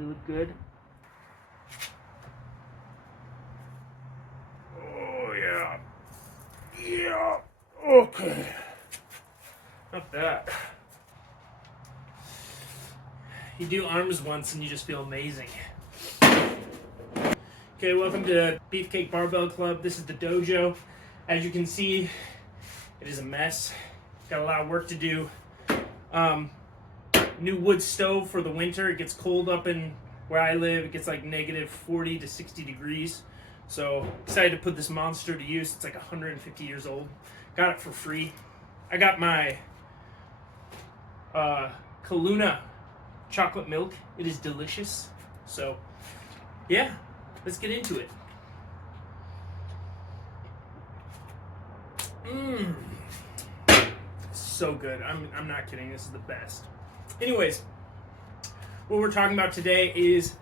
They look good. Oh, yeah. Yeah. Okay. Not bad. You do arms once and you just feel amazing. Okay, welcome to Beefcake Barbell Club. This is the dojo. As you can see, it is a mess. Got a lot of work to do. New wood stove for the winter. It gets cold up in where I live. It gets like negative 40 to 60 degrees. So excited to put this monster to use. It's like 150 years old. Got it for free. I got my Kaluna chocolate milk. It is delicious. So yeah, let's get into it. So good. I'm not kidding. This is the best. Anyways, what we're talking about today is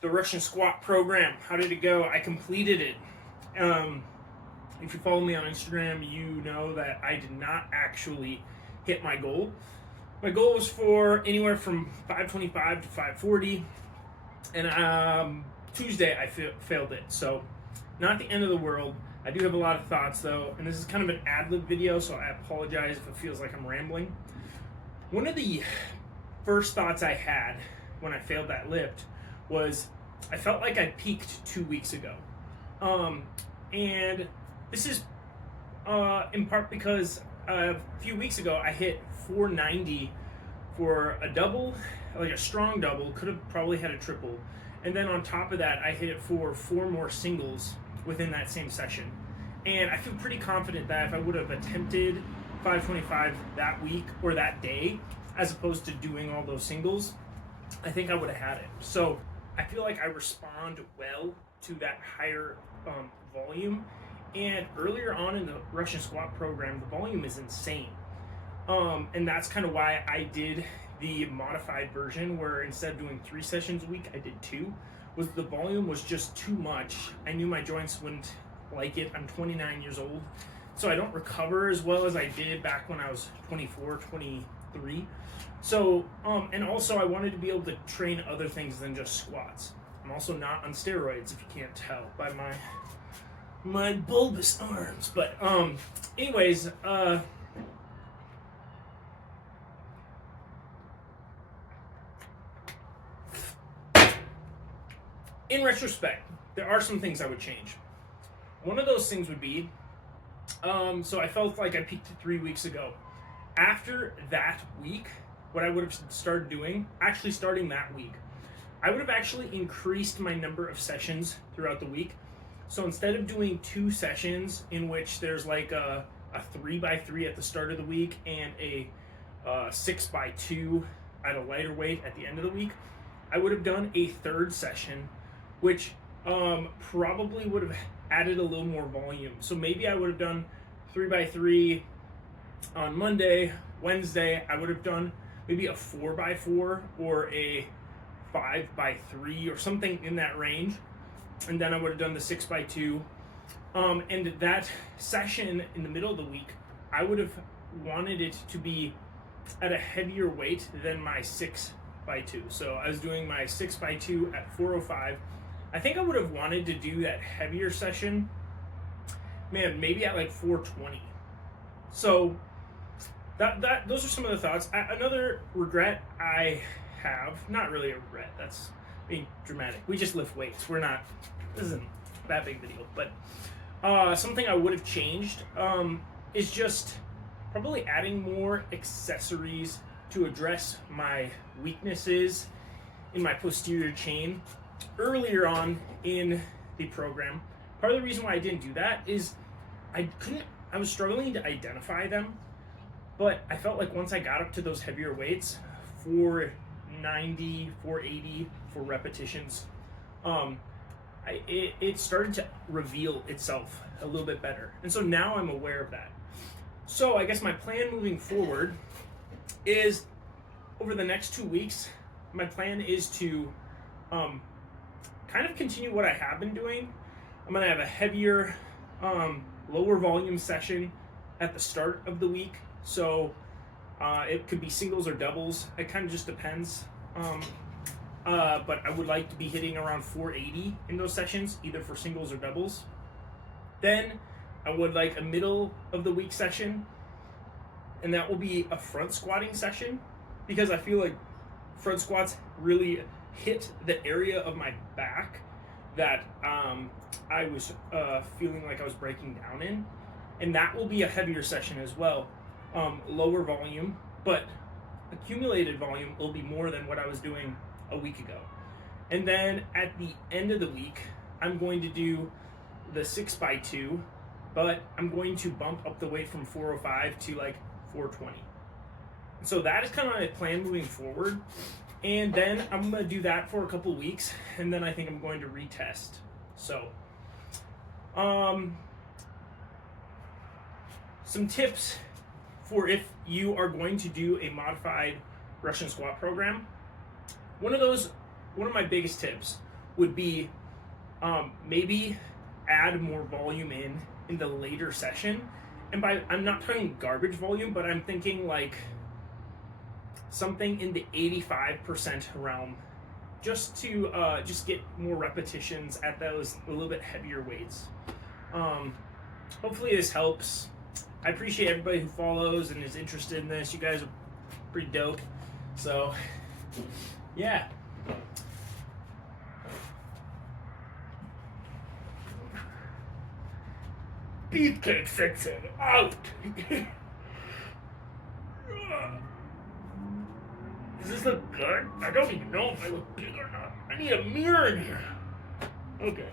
the Russian squat program. How did it go? I completed it. If you follow me on Instagram, you know that I did not actually hit my goal. My goal was for anywhere from 525 to 540, and Tuesday I failed it. So not the end of the world. I do have a lot of thoughts though, and this is kind of an ad-lib video, so I apologize if it feels like I'm rambling. One of the first thoughts I had when I failed that lift was I felt like I peaked 2 weeks ago. And this is in part because a few weeks ago I hit 490 for a double, like a strong double, could have probably had a triple. And then on top of that, I hit it for 4 more singles within that same session. And I feel pretty confident that if I would have attempted 525 that week or that day, as opposed to doing all those singles, I think I would have had it. So I feel like I respond well to that higher volume. And earlier on in the Russian squat program, the volume is insane. And that's kind of why I did the modified version, where instead of doing 3 sessions a week, I did 2. Was the volume was just too much. I knew my joints wouldn't like it. I'm 29 years old, so I don't recover as well as I did back when I was 24, 23. So, and also I wanted to be able to train other things than just squats. I'm also not on steroids, if you can't tell by my bulbous arms. But anyways, in retrospect, there are some things I would change. One of those things would be, so I felt like I peaked 3 weeks ago. After that week, what I would have started doing, actually starting that week, I would have actually increased my number of sessions throughout the week. So instead of doing 2 sessions in which there's like a 3x3 at the start of the week and a 6x2 at a lighter weight at the end of the week, I would have done a 3rd session, which probably would have added a little more volume. So maybe I would have done 3x3 on Monday. Wednesday I would have done maybe a 4x4 or a 5x3 or something in that range, and then I would have done the 6x2. And that session in the middle of the week, I would have wanted it to be at a heavier weight than my 6x2. So I was doing my 6x2 at 405. I think I would have wanted to do that heavier session, man, maybe at like 420. So those are some of the thoughts. Another regret I have, not really a regret, that's being dramatic. We just lift weights. This isn't that big of a deal. But something I would have changed is just probably adding more accessories to address my weaknesses in my posterior chain earlier on in the program. Part of the reason why I didn't do that is I was struggling to identify them, but I felt like once I got up to those heavier weights, 490, 480 for repetitions, it started to reveal itself a little bit better. And so now I'm aware of that. So I guess my plan moving forward is, over the next 2 weeks, my plan is to kind of continue what I have been doing. I'm going to have a heavier, lower volume session at the start of the week. So it could be singles or doubles. It kind of just depends. but I would like to be hitting around 480 in those sessions, either for singles or doubles. Then I would like a middle of the week session, and that will be a front squatting session, because I feel like front squats really hit the area of my back that I was feeling like I was breaking down in. And that will be a heavier session as well. Lower volume, but accumulated volume will be more than what I was doing a week ago. And then at the end of the week, I'm going to do the 6x2, but I'm going to bump up the weight from 405 to like 420. So that is kind of my plan moving forward. And then I'm going to do that for a couple weeks, and then I think I'm going to retest. So, some tips for if you are going to do a modified Russian squat program. One of my biggest tips would be maybe add more volume in the later session. And I'm not talking garbage volume, but I'm thinking like something in the 85% realm, just to just get more repetitions at those a little bit heavier weights. Hopefully this helps. I appreciate everybody who follows and is interested in this. You guys are pretty dope. So, yeah. Beefcake Fixin' out! Does this look good? I don't even know if I look big or not. I need a mirror in here. Okay.